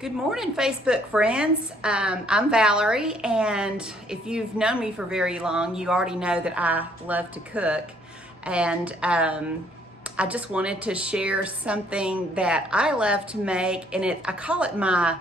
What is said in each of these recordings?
Good morning, Facebook friends. I'm Valerie, and if you've known me for very long, you already know that I love to cook. And I just wanted to share something that I love to make, and I call it my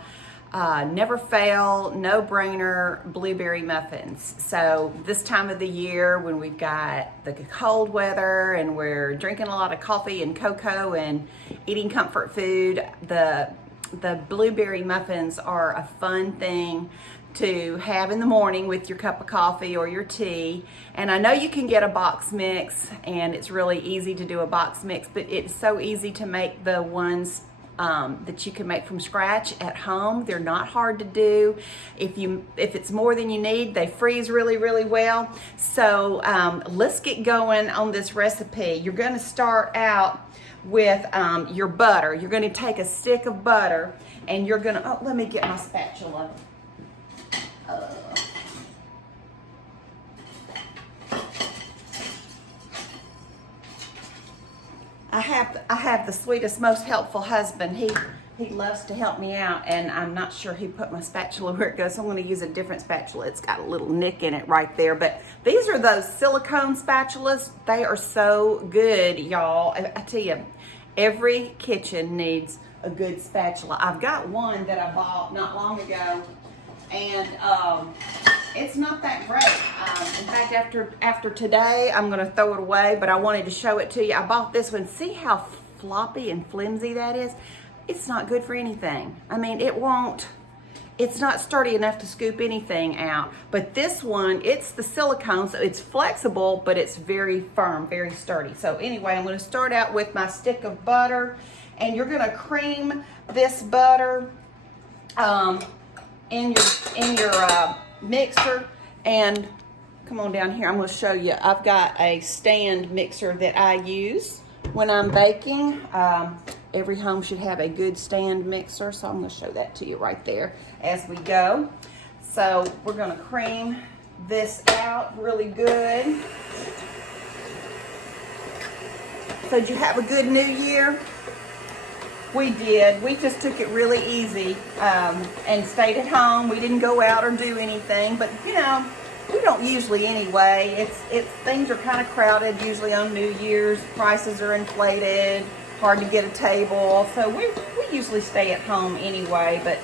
never fail, no-brainer blueberry muffins. So this time of the year when we've got the cold weather and we're drinking a lot of coffee and cocoa and eating comfort food, the blueberry muffins are a fun thing to have in the morning with your cup of coffee or your tea. And I know you can get a box mix, and it's really easy to do a box mix, but it's so easy to make the ones that you can make from scratch at home. They're not hard to do. If it's more than you need, they freeze really, really well. So let's get going on this recipe. You're going to start out with your butter. You're going to take a stick of butter, and you're going to, let me get my spatula. I have the sweetest, most helpful husband. He loves to help me out, and I'm not sure he put my spatula where it goes, so I'm going to use a different spatula. It's got a little nick in it right there, but these are those silicone spatulas. They are so good, y'all. I tell you, every kitchen needs a good spatula. I've got one that I bought not long ago, and it's not that great. In fact, after today, I'm going to throw it away, but I wanted to show it to you. I bought this one. See how floppy and flimsy that is? It's not good for anything. I mean, it's not sturdy enough to scoop anything out. But this one, it's the silicone, so it's flexible, but it's very firm, very sturdy. So anyway, I'm going to start out with my stick of butter, and you're going to cream this butter in your mixer. And come on down here, I'm going to show you. I've got a stand mixer that I use when I'm baking. Every home should have a good stand mixer, so I'm going to show that to you right there as we go. So we're going to cream this out really good. So did you have a good New Year? We did. We just took it really easy and stayed at home. We didn't go out or do anything, but you know, we don't usually anyway. Things are kind of crowded usually on New Year's. Prices are inflated, hard to get a table. So we usually stay at home anyway, but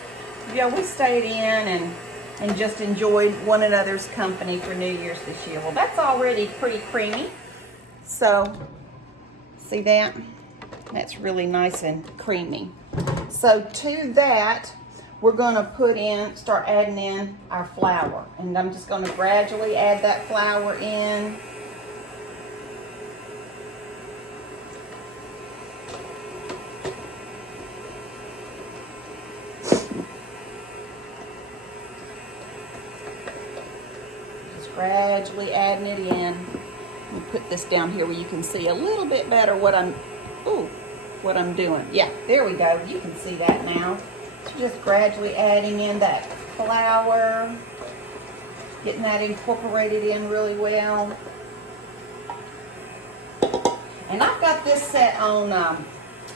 yeah, we stayed in and just enjoyed one another's company for New Year's this year. Well, that's already pretty creamy. So see that? That's really nice and creamy. So to that, we're going to start adding in our flour. And I'm just going to gradually add that flour in. Just gradually adding it in. Let me put this down here where you can see a little bit better what I'm doing. Yeah, there we go. You can see that now. So just gradually adding in that flour, getting that incorporated in really well. And I've got this set on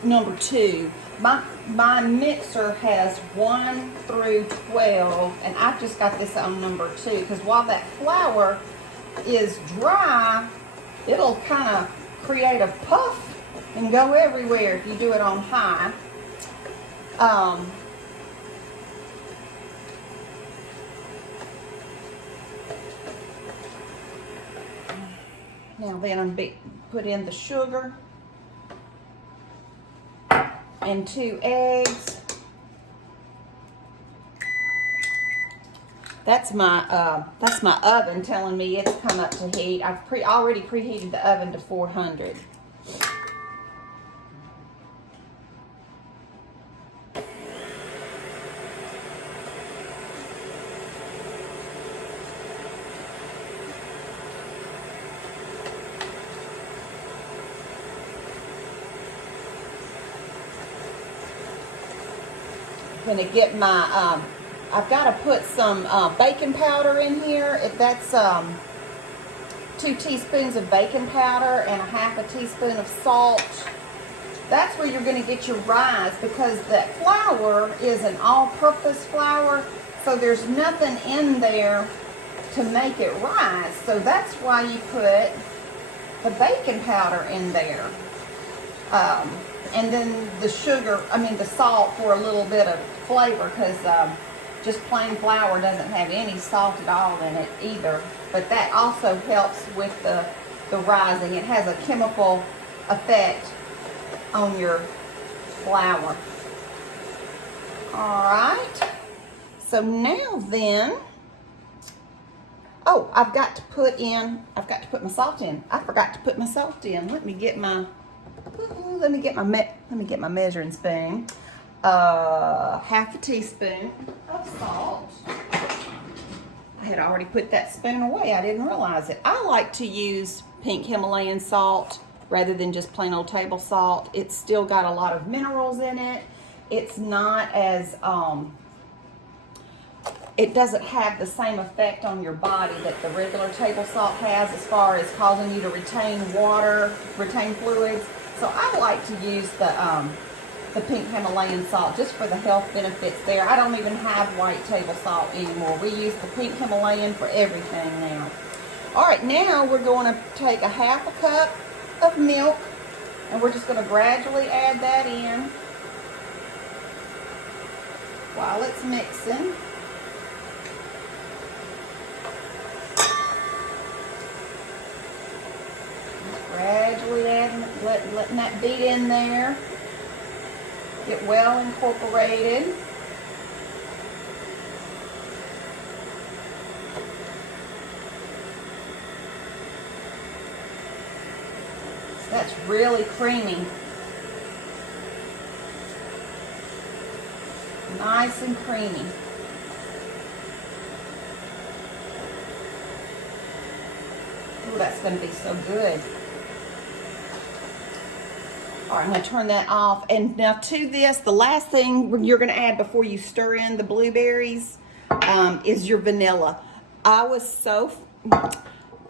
number 2. My mixer has 1 through 12, and I've just got this on number 2 because while that flour is dry, it'll kind of create a puff and go everywhere if you do it on high. Now then I'm put in the sugar and 2 eggs. That's my oven telling me it's come up to heat. I've already preheated the oven to 400. Gonna get my I've got to put some baking powder in here. That's 2 teaspoons of baking powder and a 1/2 teaspoon of salt that's where you're going to get your rise, because that flour is an all-purpose flour, so there's nothing in there to make it rise. So that's why you put the baking powder in there. And then the sugar, the salt for a little bit of flavor, because just plain flour doesn't have any salt at all in it either. But that also helps with the rising. It has a chemical effect on your flour. All right. So now then, oh, I've got to put my salt in. I forgot to put my salt in. Let me get my measuring spoon. Half a teaspoon of salt. I had already put that spoon away. I didn't realize it. I like to use pink Himalayan salt rather than just plain old table salt. It's still got a lot of minerals in it. It's not as, it doesn't have the same effect on your body that the regular table salt has, as far as causing you to retain water, retain fluids. So I like to use the pink Himalayan salt just for the health benefits there. I don't even have white table salt anymore. We use the pink Himalayan for everything now. All right, now we're going to take a half a cup of milk, and we're just going to gradually add that in while it's mixing. Gradually adding, letting that beat in there, get well incorporated. That's really creamy. Nice and creamy. Oh, that's going to be so good. All right, I'm going to turn that off. And now to this, the last thing you're going to add before you stir in the blueberries is your vanilla. I was so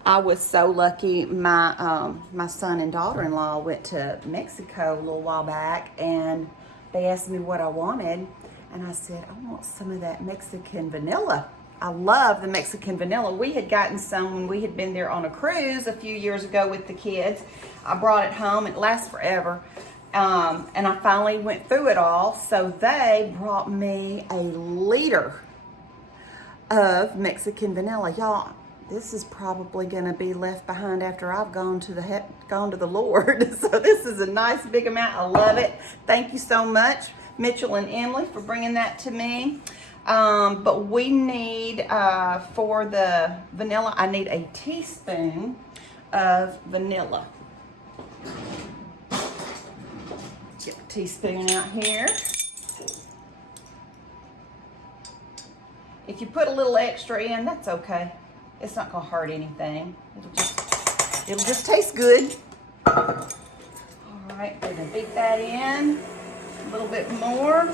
lucky. My son and daughter-in-law went to Mexico a little while back, and they asked me what I wanted, and I said, I want some of that Mexican vanilla. I love the Mexican vanilla. We had gotten some when we had been there on a cruise a few years ago with the kids. I brought it home. It lasts forever. And I finally went through it all. So they brought me a liter of Mexican vanilla. Y'all, this is probably going to be left behind after I've gone to the Lord. So this is a nice big amount. I love it. Thank you so much, Mitchell and Emily, for bringing that to me. But we need, for the vanilla, I need a teaspoon of vanilla. Get the teaspoon out here. If you put a little extra in, that's okay. It's not gonna hurt anything. It'll just taste good. All right, we're gonna beat that in a little bit more.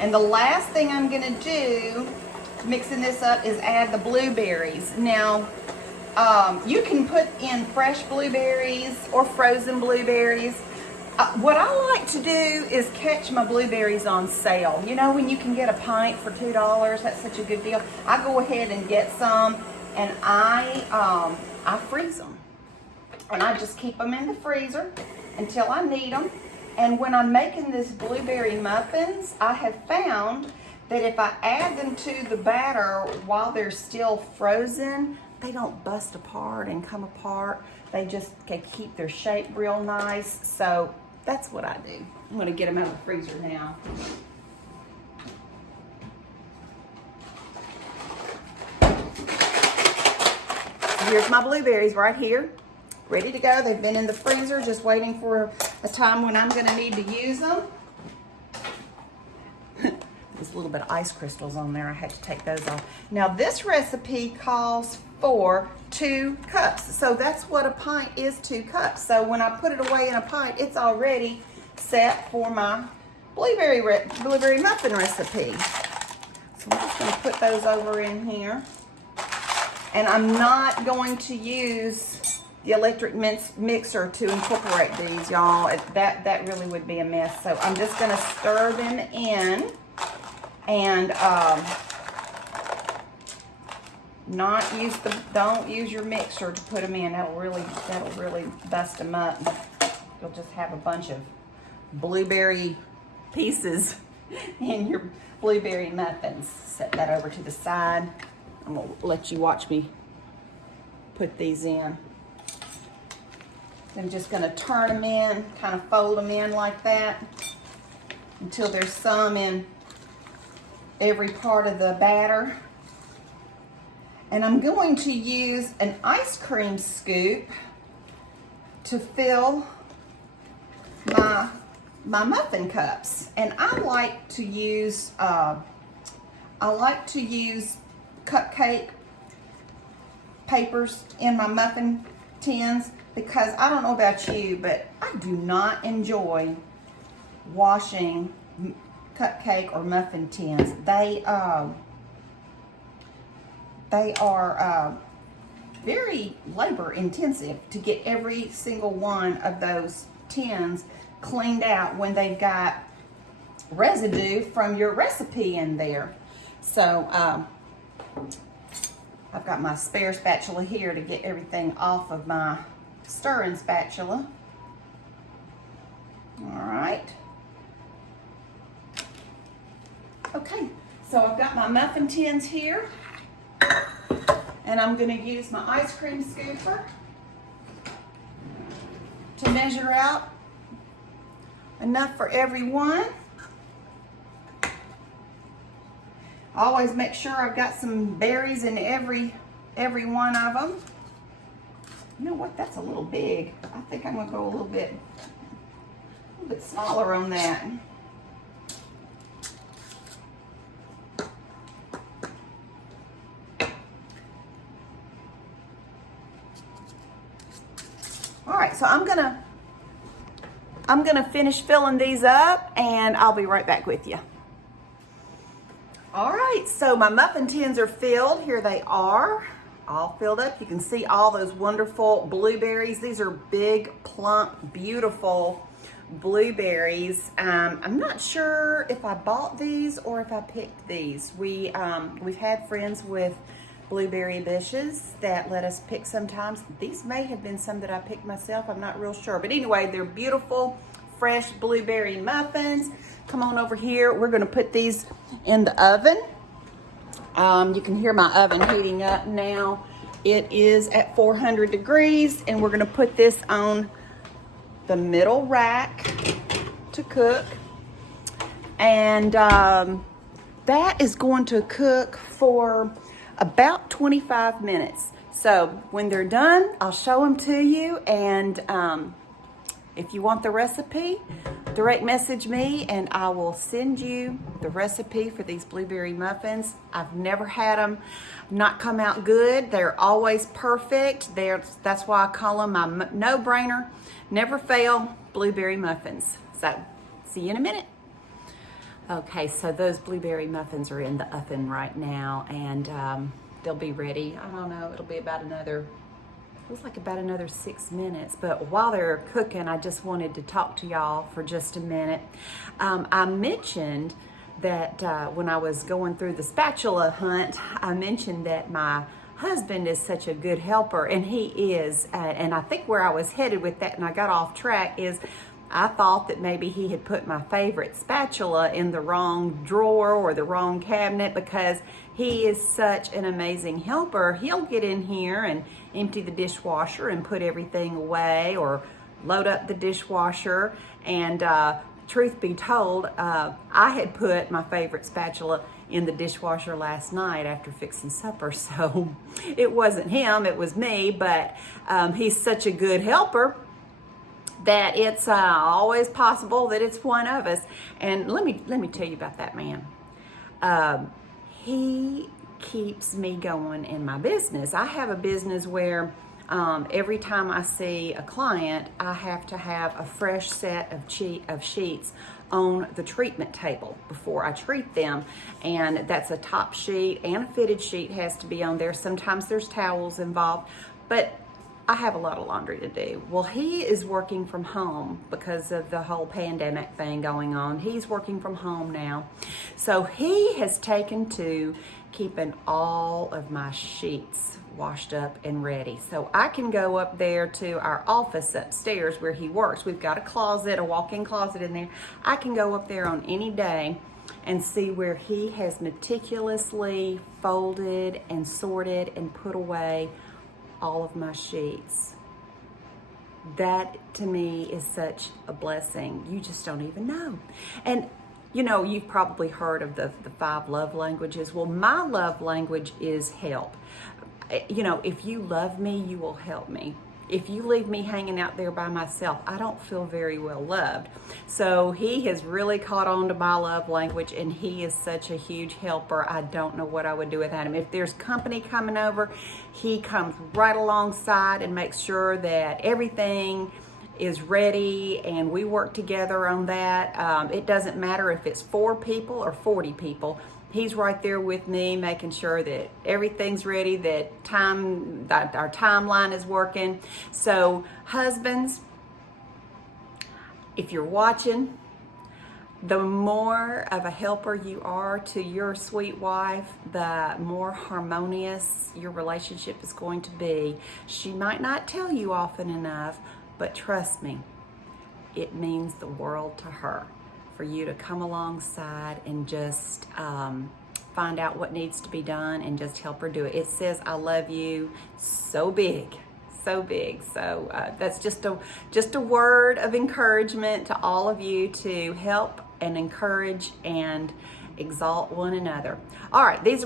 And the last thing I'm gonna do, mixing this up, is add the blueberries. Now, you can put in fresh blueberries or frozen blueberries. What I like to do is catch my blueberries on sale. You know, when you can get a pint for $2, that's such a good deal. I go ahead and get some, and I freeze them. And I just keep them in the freezer until I need them. And when I'm making this blueberry muffins, I have found that if I add them to the batter while they're still frozen, they don't bust apart and come apart. They just can keep their shape real nice. So that's what I do. I'm gonna get them out of the freezer now. Here's my blueberries right here, ready to go. They've been in the freezer, just waiting for a time when I'm gonna need to use them. There's a little bit of ice crystals on there. I had to take those off. Now this recipe calls for 2 cups. So that's what a pint is, 2 cups. So when I put it away in a pint, it's already set for my blueberry muffin recipe. So I'm just gonna put those over in here. And I'm not going to use the electric mixer to incorporate these, y'all. That really would be a mess. So I'm just gonna stir them in and don't use your mixer to put them in. That'll really bust them up. You'll just have a bunch of blueberry pieces in your blueberry muffins. Set that over to the side. I'm gonna let you watch me put these in. I'm just gonna turn them in, kind of fold them in like that until there's some in every part of the batter. And I'm going to use an ice cream scoop to fill my muffin cups. And I like to use cupcake papers in my muffin tins because I don't know about you, but I do not enjoy washing cupcake or muffin tins. They are very labor intensive to get every single one of those tins cleaned out when they've got residue from your recipe in there. So I've got my spare spatula here to get everything off of my stirring spatula. All right. Okay, so I've got my muffin tins here, and I'm going to use my ice cream scooper to measure out enough for every one. Always make sure I've got some berries in every one of them. You know what? That's a little big. I think I'm gonna go a little bit smaller on that. All right, so I'm gonna finish filling these up, and I'll be right back with you. All right, so my muffin tins are filled. Here they are, all filled up. You can see all those wonderful blueberries. These are big, plump, beautiful blueberries. I'm not sure if I bought these or if I picked these. We've had friends with blueberry bushes that let us pick sometimes. These may have been some that I picked myself. I'm not real sure. But anyway, they're beautiful, fresh blueberry muffins. Come on over here. We're going to put these in the oven. You can hear my oven heating up now. It is at 400 degrees, and we're going to put this on the middle rack to cook. And that is going to cook for about 25 minutes. So when they're done, I'll show them to you. And if you want the recipe, direct message me and I will send you the recipe for these blueberry muffins. I've never had them not come out good. They're always perfect. That's why I call them my no-brainer, never fail blueberry muffins. So see you in a minute. Okay, so those blueberry muffins are in the oven right now, and they'll be ready. I don't know, it'll be about another 6 minutes. But while they're cooking, I just wanted to talk to y'all for just a minute. I mentioned that when I was going through the spatula hunt, I mentioned that my husband is such a good helper, and he is. And I think where I was headed with that, and I got off track, is I thought that maybe he had put my favorite spatula in the wrong drawer or the wrong cabinet, because he is such an amazing helper. He'll get in here and empty the dishwasher and put everything away, or load up the dishwasher. And truth be told, I had put my favorite spatula in the dishwasher last night after fixing supper. So it wasn't him, it was me. But he's such a good helper that it's always possible that it's one of us. And let me tell you about that man. He keeps me going in my business. I have a business where every time I see a client, I have to have a fresh set of sheets on the treatment table before I treat them. And that's a top sheet and a fitted sheet has to be on there. Sometimes there's towels involved, but I have a lot of laundry to do. Well, he is working from home because of the whole pandemic thing going on. He's working from home now. So he has taken to keeping all of my sheets washed up and ready. So I can go up there to our office upstairs where he works. We've got a closet, a walk-in closet in there. I can go up there on any day and see where he has meticulously folded and sorted and put away all of my sheets. That to me is such a blessing. You just don't even know. And you know, you've probably heard of the 5 love languages. Well, my love language is help. You know, if you love me, you will help me. If you leave me hanging out there by myself, I don't feel very well loved. So he has really caught on to my love language, and he is such a huge helper. I don't know what I would do without him. If there's company coming over, he comes right alongside and makes sure that everything is ready, and we work together on that. It doesn't matter if it's 4 people or 40 people. He's right there with me, making sure that everything's ready, that our timeline is working. So husbands, if you're watching, the more of a helper you are to your sweet wife, the more harmonious your relationship is going to be. She might not tell you often enough, but trust me, it means the world to her for you to come alongside and just find out what needs to be done and just help her do it. It says, I love you so big, so big. So that's just a word of encouragement to all of you to help and encourage and exalt one another. All right, these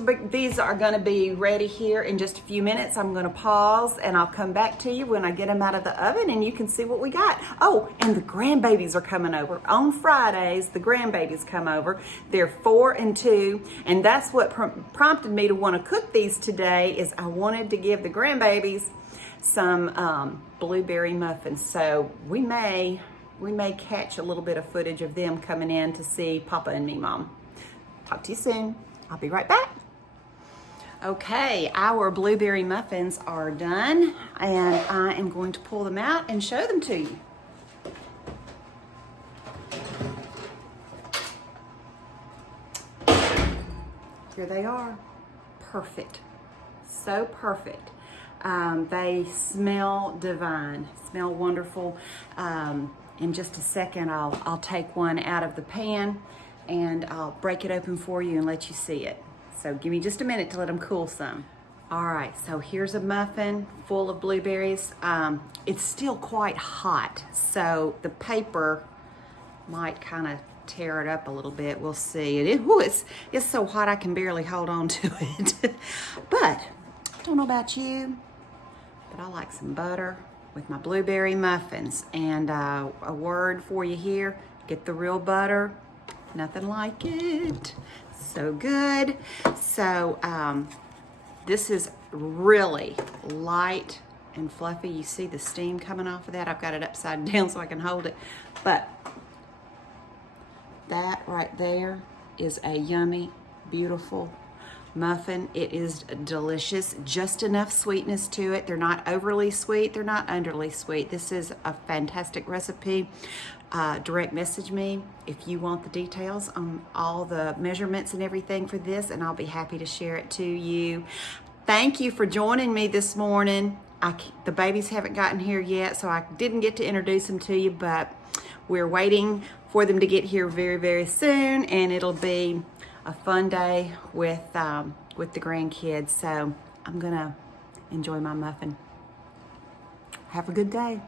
are going to be ready here in just a few minutes. I'm going to pause and I'll come back to you when I get them out of the oven and you can see what we got. Oh, and the grandbabies are coming over. On Fridays, the grandbabies come over. They're 4 and 2, and that's what prompted me to want to cook these today. Is I wanted to give the grandbabies some blueberry muffins. So we may catch a little bit of footage of them coming in to see Papa and me, Mom. Talk to you soon. I'll be right back. Okay, our blueberry muffins are done, and I am going to pull them out and show them to you. Here they are. Perfect. So perfect. They smell divine, smell wonderful. In just a second, I'll take one out of the pan and I'll break it open for you and let you see it. So give me just a minute to let them cool some. All right, so here's a muffin full of blueberries. It's still quite hot, so the paper might kind of tear it up a little bit. We'll see. It's so hot I can barely hold on to it. But I don't know about you, but I like some butter with my blueberry muffins. And a word for you here, get the real butter. Nothing like it. So good. So this is really light and fluffy. You see the steam coming off of that. I've got it upside down so I can hold it. But that right there is a yummy, beautiful muffin. It is delicious. Just enough sweetness to it. They're not overly sweet. They're not underly sweet. This is a fantastic recipe. Direct message me if you want the details on all the measurements and everything for this, and I'll be happy to share it to you. Thank you for joining me this morning. The babies haven't gotten here yet, so I didn't get to introduce them to you, but we're waiting for them to get here very, very soon, and it'll be a fun day with the grandkids. So I'm gonna enjoy my muffin. Have a good day.